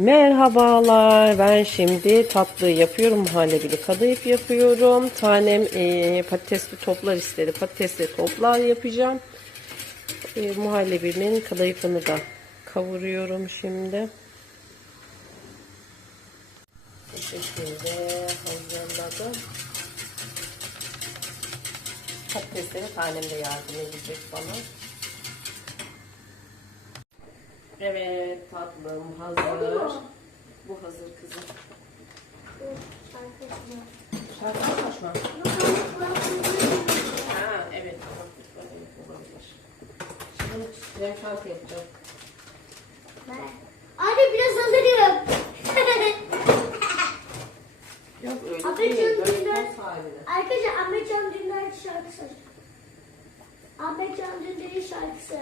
Merhabalar. Ben şimdi tatlı yapıyorum. Muhallebili kadayıf yapıyorum. Tanem e, patatesli toplar istedi. Patatesli toplar yapacağım. E, muhallebimin kadayıfını da kavuruyorum şimdi. Bu şekilde hazırladım. Patatesleri tanem de yardım edecek bana. Evet tatlım hazır. Bu hazır kızım. Şarkı açma. Ha evet. Şimdi krem şanti yapacağım. Anne biraz alırım. Yok öyle Abi değil. canım, Böyle güzel. Arkadaşlar Ahmet Can Dündar şarkı söyleyecek. Ahmet Can Dündar'ın şarkısı.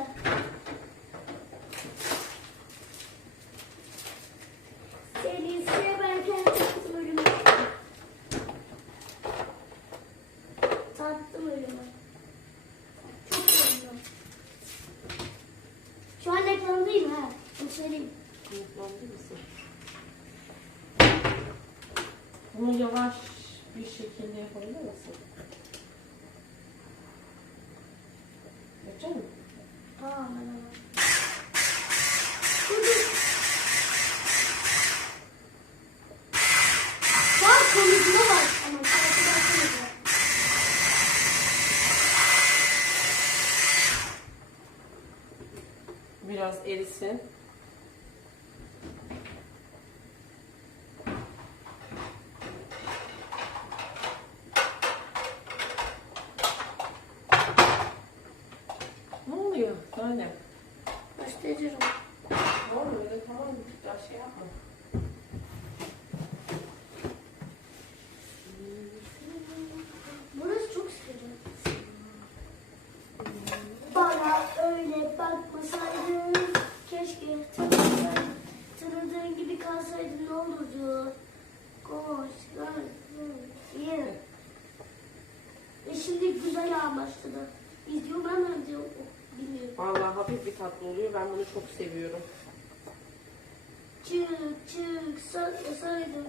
Bunu yavaş bir şekilde yapabilir misin? Yapacak mısın? Tamam ben ama. Dur dur. Bak konusuna bak. Ama şarkı bakmayacağım. Biraz erisin. Ne oluyor tanem? Gösteririm. Tamam öyle tamam bir daha şey yapma. Burası çok sıkıcı. Bana öyle bakmasaydın keşke tanısaydın. Tanıdığın kalsaydın ne olurdu? Koş, gel, gel. E şimdi güzel ağ başladı. İzliyor ben de diyor, bilmiyorum. Vallahi hafif bir tatlı oluyor. Ben bunu çok seviyorum. Çık çık saklasaydın.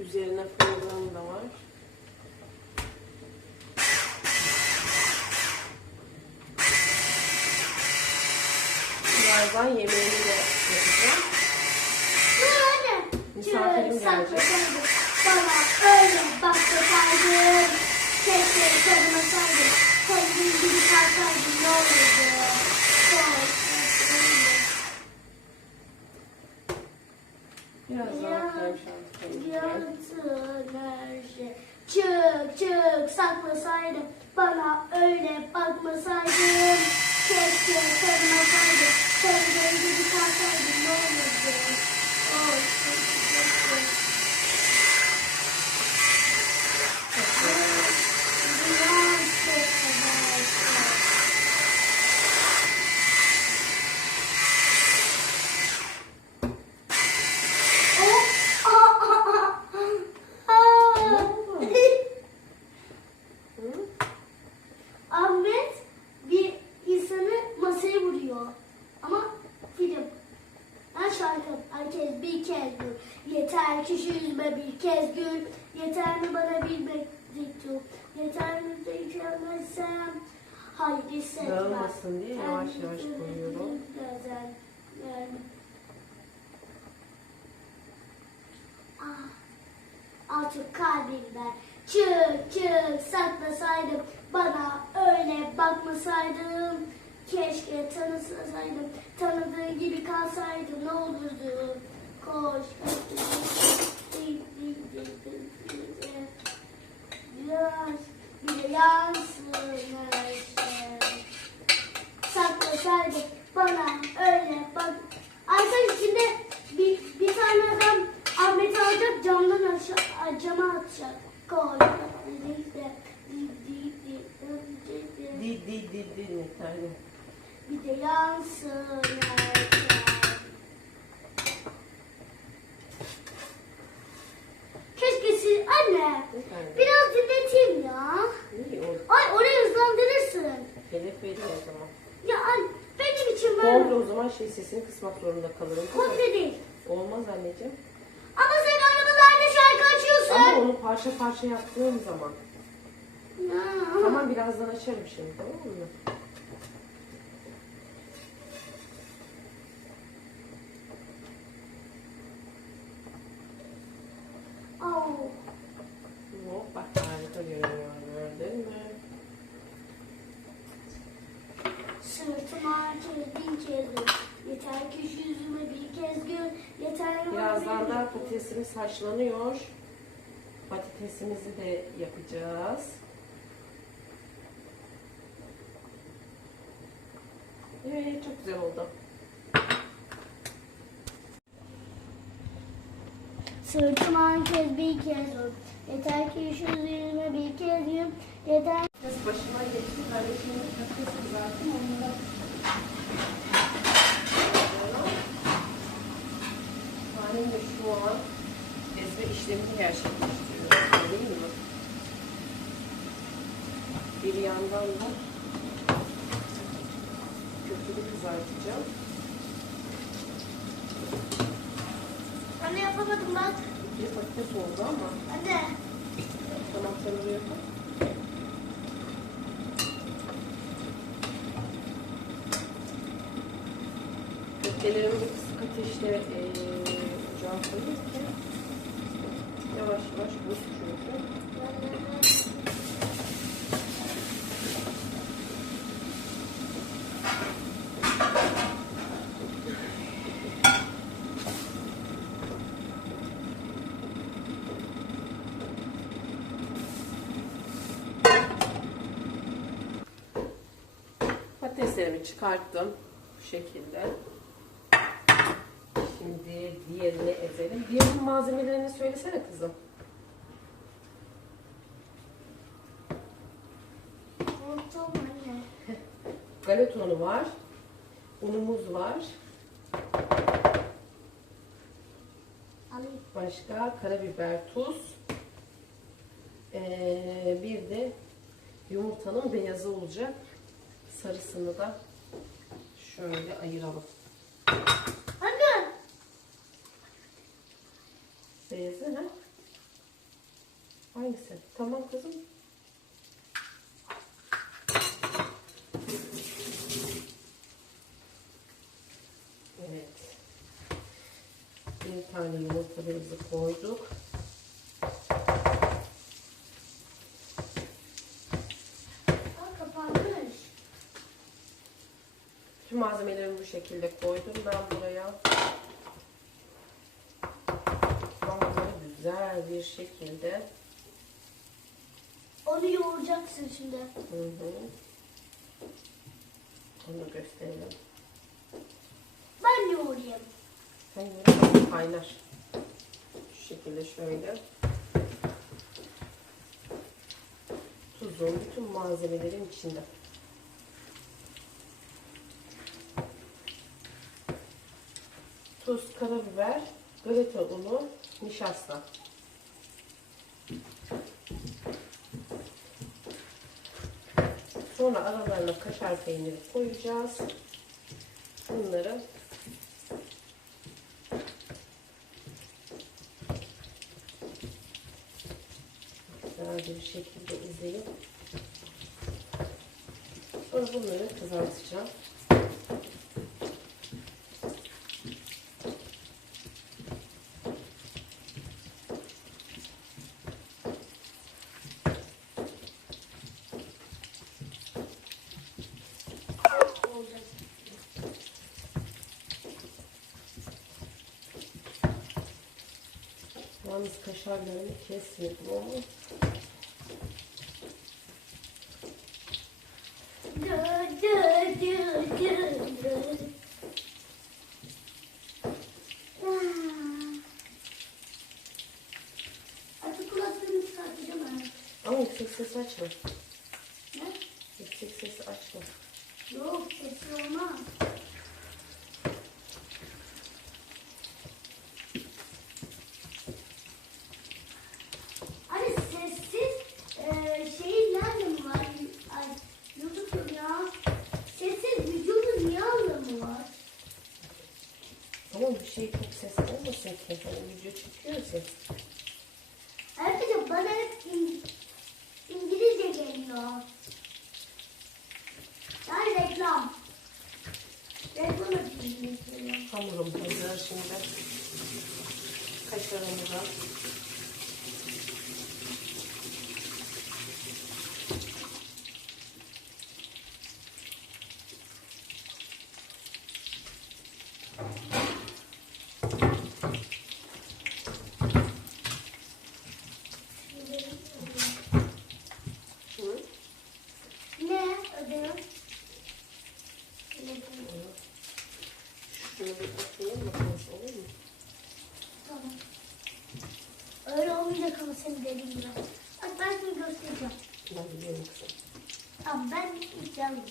Üzerine fırınım da var. Birazdan yemeğini de yapacağım. Misafirim gelecek. Bana öyle bakmasaydın. Keşke tanımasaydın. Tanıdığın gibi kalsaydın ne olurdu? Koş, Birazdan krem şanti şey. Çık çık saklasaydın. Bana öyle bakmasaydın. Keşke tanımasaydın. Tanıdığın gibi kalsaydın ne? Koş, koş, koş, koş. Yansın her şey. Oh, ah, ah, ah. Hı? Ahmet bir insanı masaya vuruyor. Ama film. Ha şarkı. Herkes bir kez gül. Yeter ki şu yüzme bir kez gül. Yeter mi bana bilmek diktu. Yeter mi de içemezsem. Hayır hissetmem. Dağılmasın diye yavaş yavaş koyuyorum. Güzel. Yani. Ah. Artık kalbimden çık çık saklasaydım bana öyle bakmasaydın keşke tanısaydım tanıdığın gibi kalsaydım ne olurdu koş biraz bir yansın her şey saklasaydım bana öyle bak. Arkadaş içinde bir, bir tane adam Ahmet alacak camdan aşağı cama atacak. Koy. Di di di di ne tane. Bir de yansın her şey. Keşke siz anne biraz dinleteyim ya. Ay orayı hızlandırırsın. Telef veriyor o zaman. Ya anne benim için ver komple o zaman şey sesini kısmak zorunda kalırım. Komple değil. Olmaz anneciğim. Ama sen arabalarda şarkı açıyorsun. Ama onu parça parça yaptığım zaman. Ha. Tamam birazdan açarım şimdi tamam mı? Au. Hop bak harika görünüyor gördün mü? Sırtıma herkes bin kez vur. Yeter ki şu yüzüme bir kez gör. Yeter bir- patatesimiz haşlanıyor. Patatesimizi de yapacağız. Evet çok güzel oldu. Sırtıma herkes bir kez vur. Yeter ki şu yüzüme bir kez gör. Yeter başıma geçti. Ben de şimdi patates kızarttım. Onları Annem de şu an ezme işlemini gerçekleştiriyor. Değil mi? Bir yandan da köfteli kızartacağım. Anne yapamadım bak. Bir patates oldu ama Anne. tamam sen oraya koy. Köftelerimi kısık ateşte eee ocağa koyayım ki yavaş yavaş çünkü. Patateslerimi çıkarttım bu şekilde. Şimdi diğerini ezelim. Diğerinin malzemelerini söylesene kızım. Unuttum anne. Galeta unu var. Unumuz var. Alayım. Başka karabiber, tuz. Ee, bir de yumurtanın beyazı olacak. Sarısını da şöyle ayıralım. Beyazı ha? Hangisi? Tamam kızım. Evet. Bir tane yumurtalarımızı koyduk. Aa, kapanmış. Tüm malzemelerimi bu şekilde koydum ben buraya. Güzel bir şekilde Onu yoğuracaksın şimdi. Hı hı. Onu gösterelim. Ben yoğurayım. Hayır, kaynar. Şu şekilde şöyle. Tuzun bütün malzemelerin içinde. Tuz, karabiber, galeta unu, nişasta. Sonra aralarına kaşar peyniri koyacağız. Bunları güzelce bir şekilde izleyip sonra bunları kızartacağım. Çıkartacağım ha. ama yüksek ses açma. Ne? Yüksek ses açma. Yok sesi olmaz. Hani sessiz e, şey nerede mi var? Ay, YouTube ya. Sessiz videonun niye anlamı var? şey çok ses ki. Hani video çekiyoruz ya. Arkadaşlar bana hep İng- İngilizce geliyor. Yani reklam. Reklam İngilizce geliyor. Hamurum hazır şimdi. Kaşarımıza. Hı? Ne ödüyor? Ne Şunu bir atayım makinesi olur mu? Tamam. Öyle olmayacak ama senin dediğin gibi. Bak ben şimdi göstereceğim. Ben biliyorum kızım. Tamam ben iddialıyım.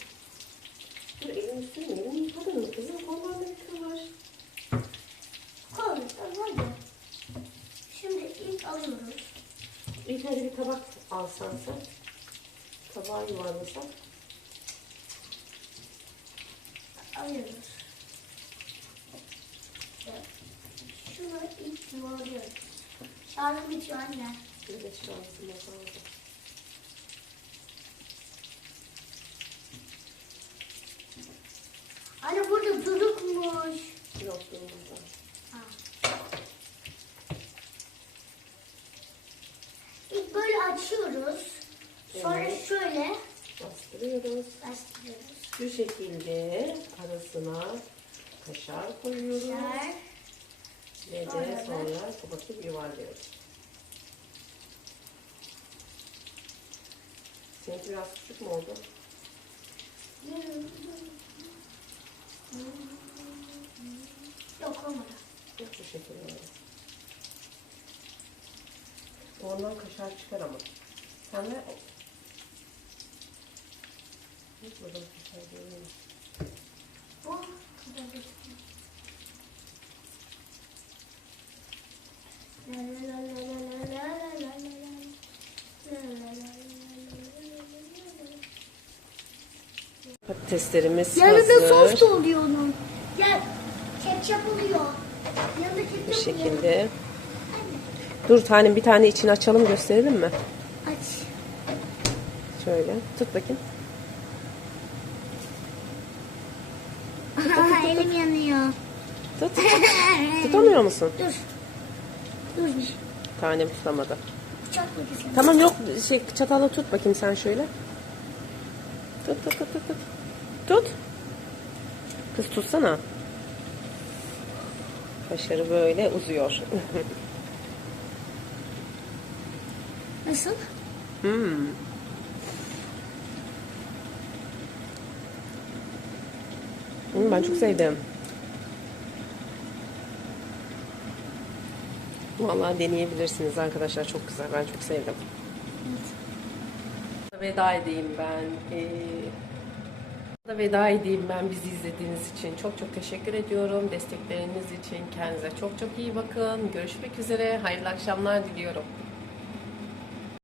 Dur elini sürme. Elini yıkadın kızım. Kollarında bir var. Koy. Tamam hadi. Şimdi ilk alıyoruz. Önce bir tabak alsan sen. Tabağı yuvarlasan. Alıyoruz. Şunu ilk yuvarlıyoruz. Şarkı bitiyor anne. Bir de şansıma kaldı. Anne burada durukmuş. Yok durmadan. Ha. İlk böyle açıyoruz. Sonra Evet. şöyle Bastırıyoruz. bastırıyoruz. Şu şekilde arasına kaşar koyuyoruz. Şer. Ve Sonra de sonra kapatıp yuvarlıyoruz. Seninki biraz küçük mü oldu? Yok olmadı. Yok bu şekilde. Ondan kaşar çıkar ama tane Patateslerimiz Yanında hazır. sos da oluyor onun. Ya ketçap oluyor. Yanında ketçap Bu oluyor. şekilde. Dur tanem bir tane için açalım gösterelim mi? Şöyle. Tut bakayım. Elim yanıyor. Tut. Tutamıyor musun? Dur. Dur bir. Tanem tutamadı. Bıçakla. Tamam yok şey çatalla tut bakayım sen şöyle. Tut tut tut tut. Tut. Tut. Kız tutsana. Kaşarı böyle uzuyor. Nasıl? hmm. Hmm, ben çok sevdim. Vallahi deneyebilirsiniz arkadaşlar. Çok güzel. Ben çok sevdim. Veda edeyim ben. Ee, da veda edeyim ben bizi izlediğiniz için. Çok çok teşekkür ediyorum. Destekleriniz için kendinize çok çok iyi bakın. Görüşmek üzere. Hayırlı akşamlar diliyorum.